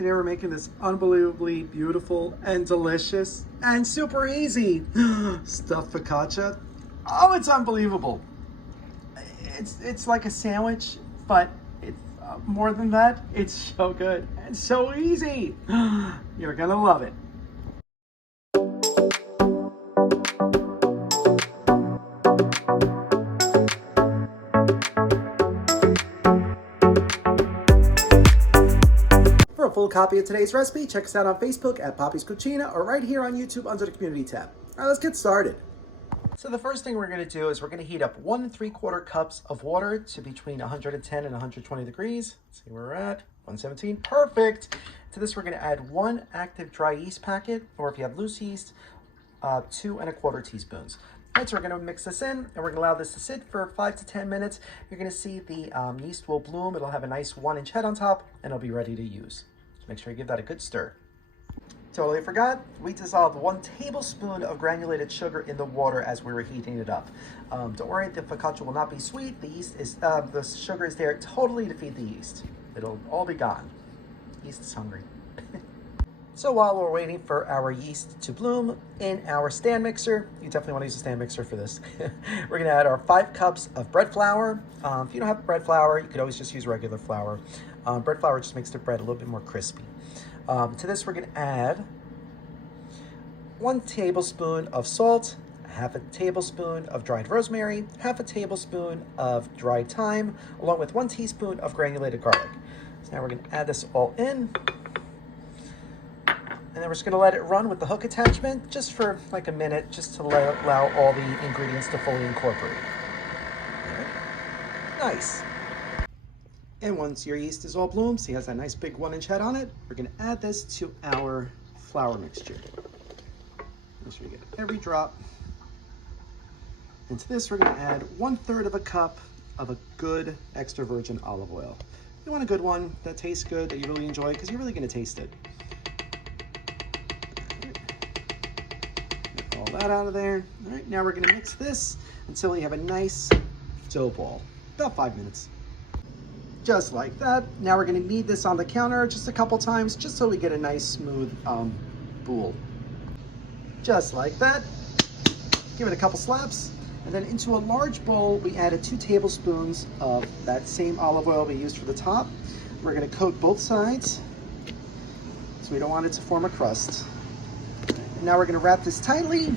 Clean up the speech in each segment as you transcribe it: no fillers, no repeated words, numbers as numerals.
Today we're making this unbelievably beautiful and delicious and super easy stuffed focaccia. Oh, it's unbelievable. It's like a sandwich, but it's more than that. It's so good and so easy. You're gonna love it. For a full copy of today's recipe, check us out on Facebook at Poppy's Cucina or right here on YouTube under the Community tab. All right, let's get started. So the first thing we're going to do is we're going to heat up 1 3/4 cups of water to between 110 and 120 degrees. Let's see where we're at. 117. Perfect. To this, we're going to add 1 active dry yeast packet, or if you have loose yeast, 2 1/4 teaspoons. All right, so we're going to mix this in, and we're going to allow this to sit for 5 to 10 minutes. You're going to see the yeast will bloom. It'll have a nice 1-inch head on top, and it'll be ready to use. So make sure you give that a good stir. Totally forgot, we dissolved 1 tablespoon of granulated sugar in the water as we were heating it up. Don't worry, the focaccia will not be sweet. The sugar is there totally to feed the yeast. It'll all be gone. Yeast is hungry. So while we're waiting for our yeast to bloom in our stand mixer, you definitely want to use a stand mixer for this. We're going to add our 5 cups of bread flour. If you don't have bread flour, you could always just use regular flour. Bread flour just makes the bread a little bit more crispy. To this, we're going to add 1 tablespoon of salt, 1/2 tablespoon of dried rosemary, 1/2 tablespoon of dried thyme, along with 1 teaspoon of granulated garlic. So now we're going to add this all in. And then we're just going to let it run with the hook attachment just for like a minute, just to allow all the ingredients to fully incorporate. All right. Nice. And once your yeast is all bloomed, see it has that nice big 1-inch head on it, we're going to add this to our flour mixture. Make sure you get every drop. And to this, we're going to add 1/3 of a cup of a good extra virgin olive oil. You want a good one that tastes good, that you really enjoy, because you're really going to taste it. Get all that out of there. All right, now we're going to mix this until we have a nice dough ball. About 5 minutes. Just like that. Now we're going to knead this on the counter just a couple times, just so we get a nice smooth boule. Just like that. Give it a couple slaps, and then into a large bowl we added 2 tablespoons of that same olive oil we used for the top. We're going to coat both sides, so we don't want it to form a crust. And now we're going to wrap this tightly,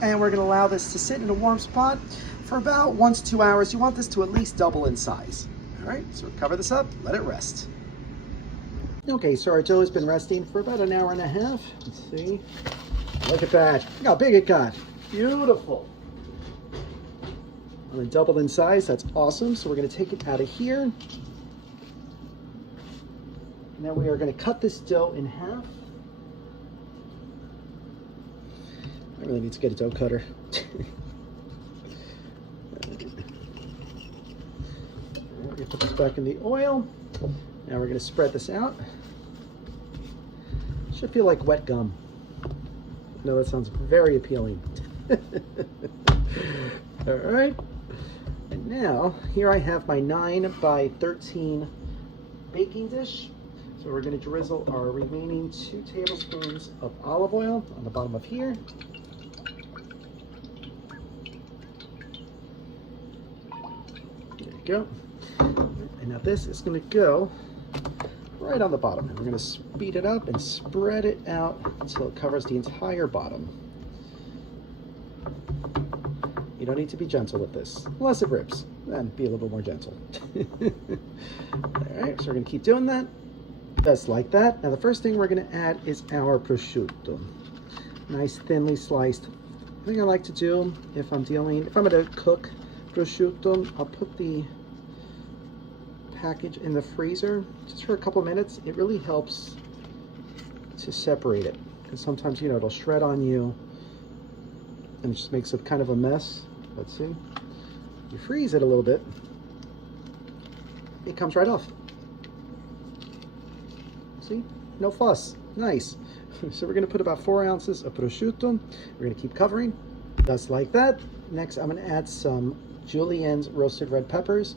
and we're going to allow this to sit in a warm spot for about 1 to 2 hours. You want this to at least double in size. All right, so cover this up, let it rest. Okay, so our dough has been resting for about 1.5 hours. Let's see. Look at that. Look how big it got. Beautiful. I'm going to double in size. That's awesome. So we're going to take it out of here. And then we are going to cut this dough in half. I really need to get a dough cutter. We're going to put this back in the oil. Now we're going to spread this out. Should feel like wet gum. No, that sounds very appealing. All right. And now, here I have my 9 by 13 baking dish. So we're going to drizzle our remaining 2 tablespoons of olive oil on the bottom of here. There you go. And now this is going to go right on the bottom. And we're going to speed it up and spread it out until it covers the entire bottom. You don't need to be gentle with this, unless it rips. Then be a little bit more gentle. All right, so we're going to keep doing that. Just like that. Now the first thing we're going to add is our prosciutto. Nice thinly sliced. The thing I like to do if I'm going to cook prosciutto, I'll put the package in the freezer just for a couple minutes. It really helps to separate it, because sometimes, you know, it'll shred on you and it just makes it kind of a mess. Let's see. You freeze it a little bit, it comes right off. See? No fuss. Nice. So we're going to put about 4 ounces of prosciutto. We're going to keep covering just like that. Next, I'm going to add some julienne's roasted red peppers.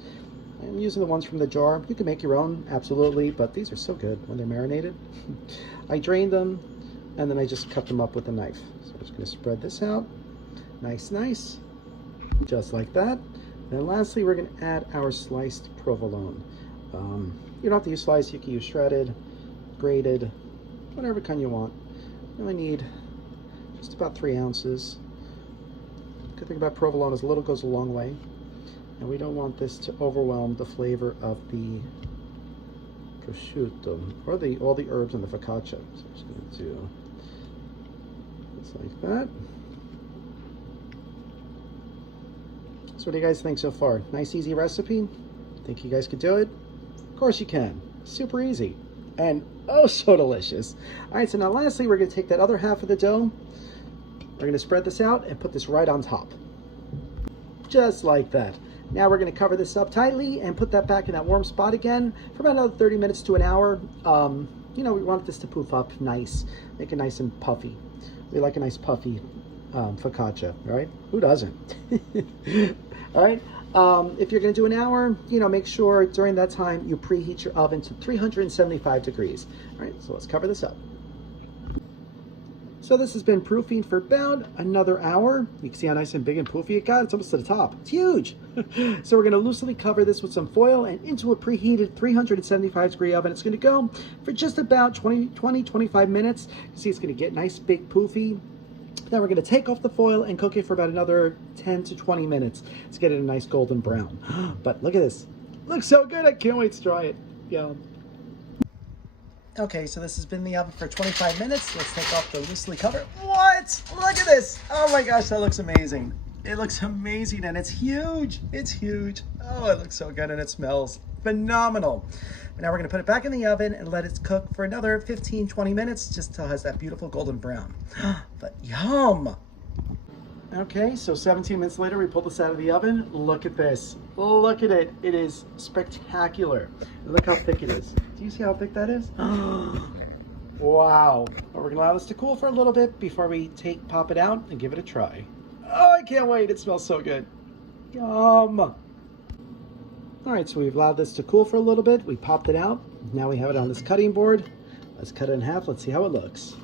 I'm using the ones from the jar. You can make your own, absolutely, but these are so good when they're marinated. I drained them, and then I just cut them up with a knife. So I'm just going to spread this out. Nice, nice. Just like that. And lastly, we're going to add our sliced provolone. You don't have to use sliced. You can use shredded, grated, whatever kind you want. You only need just about 3 ounces. Good thing about provolone is a little goes a long way. And we don't want this to overwhelm the flavor of the prosciutto or all the herbs in the focaccia. So I'm just going to do just like that. So what do you guys think so far? Nice, easy recipe? Think you guys could do it? Of course you can. Super easy. And oh, so delicious. All right, so now lastly, we're going to take that other half of the dough. We're going to spread this out and put this right on top. Just like that. Now we're going to cover this up tightly and put that back in that warm spot again for about another 30 minutes to an hour. You know, we want this to poof up nice, make it nice and puffy. We like a nice puffy focaccia, right? Who doesn't? All right. If you're going to do an hour, you know, make sure during that time you preheat your oven to 375 degrees. All right, so let's cover this up. So this has been proofing for about another hour. You can see how nice and big and poofy it got. It's almost to the top. It's huge. So we're going to loosely cover this with some foil and into a preheated 375 degree oven. It's going to go for just about 25 minutes. You see it's going to get nice, big, poofy. Then we're going to take off the foil and cook it for about another 10 to 20 minutes to get it a nice golden brown. But look at this. Looks so good. I can't wait to try it. Yum. Okay, so this has been in the oven for 25 minutes. Let's take off the loosely cover. What? Look at this. Oh my gosh, that looks amazing. It looks amazing and it's huge. It's huge. Oh, it looks so good and it smells phenomenal. Now we're going to put it back in the oven and let it cook for another 15-20 minutes just till it has that beautiful golden brown. But yum! Okay, so 17 minutes later, we pulled this out of the oven. Look at this. Look at it. It is spectacular. Look how thick it is. Do you see how thick that is? Wow. But we're going to allow this to cool for a little bit before we pop it out and give it a try. Oh, I can't wait. It smells so good. Yum! All right, so we've allowed this to cool for a little bit. We popped it out. Now we have it on this cutting board. Let's cut it in half. Let's see how it looks.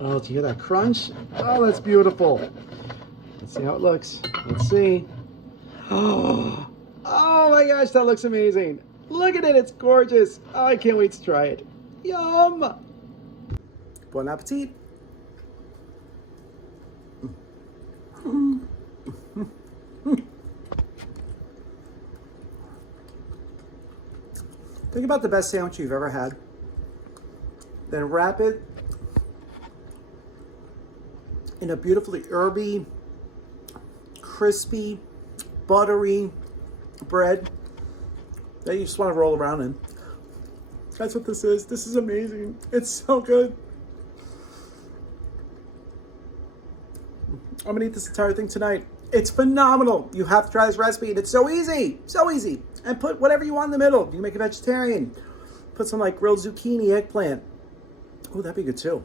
Oh, do you hear that crunch? Oh, that's beautiful. Let's see how it looks. Let's see. Oh my gosh, that looks amazing. Look at it, it's gorgeous. Oh, I can't wait to try it. Yum! Bon appetit. Think about the best sandwich you've ever had. Then wrap it in a beautifully herby, crispy, buttery bread that you just want to roll around in. That's what this is. This is amazing. It's so good. I'm gonna eat this entire thing tonight. It's phenomenal. You have to try this recipe, and it's so easy. So easy. And put whatever you want in the middle. You can make it vegetarian. Put some like grilled zucchini, eggplant. Oh, that'd be good too.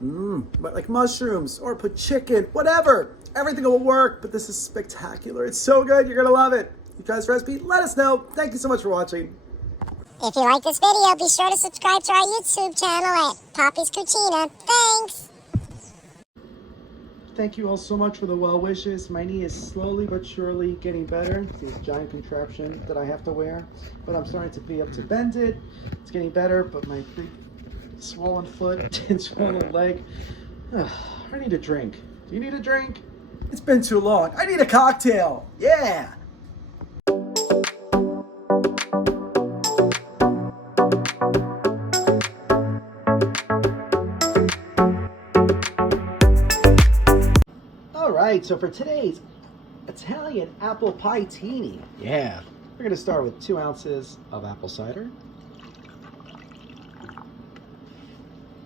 But like mushrooms, or put chicken, whatever. Everything will work, but this is spectacular. It's so good. You're gonna love it. You try this recipe? Let us know. Thank you so much for watching. If you like this video, be sure to subscribe to our YouTube channel at Poppy's Cucina. Thanks! Thank you all so much for the well wishes. My knee is slowly but surely getting better. It's this giant contraption that I have to wear, but I'm starting to be able to bend it. It's getting better, but my big swollen foot and swollen leg. I need a drink. Do you need a drink? It's been too long. I need a cocktail. Yeah. All right, so for today's Italian apple pie teeny, yeah, we're gonna start with 2 ounces of apple cider.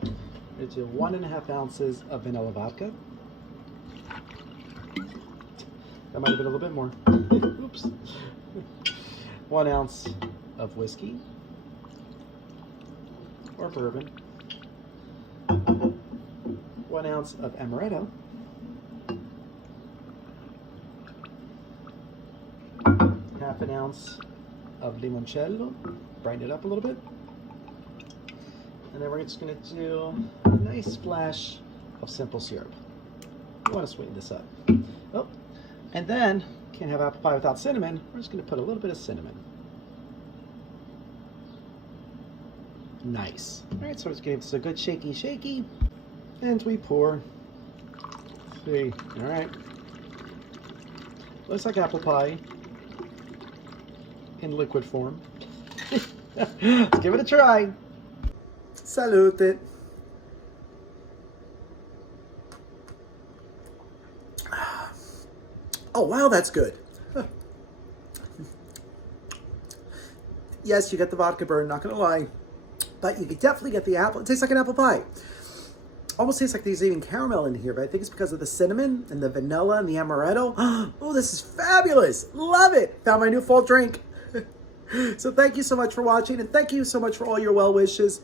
We're gonna do 1.5 ounces of vanilla vodka. That might have been a little bit more. Oops. 1 ounce of whiskey or bourbon. 1 ounce of amaretto. half an ounce of limoncello, brighten it up a little bit. And then we're just going to do a nice splash of simple syrup. You want to sweeten this up. Oh, and then, can't have apple pie without cinnamon. We're just going to put a little bit of cinnamon. Nice. All right, so let's give this a good shaky, and we pour. See, all right. Looks like apple pie in liquid form. Let's give it a try. Salute. Oh, wow, that's good. Yes, you get the vodka burn, not gonna lie. But you can definitely get the apple. It tastes like an apple pie. Almost tastes like there's even caramel in here, but I think it's because of the cinnamon and the vanilla and the amaretto. Oh, this is fabulous. Love it. Found my new fall drink. So thank you so much for watching, and thank you so much for all your well wishes.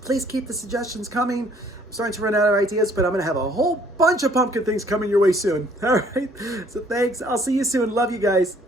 Please keep the suggestions coming. I'm starting to run out of ideas, but I'm going to have a whole bunch of pumpkin things coming your way soon. All right. So thanks. I'll see you soon. Love you guys.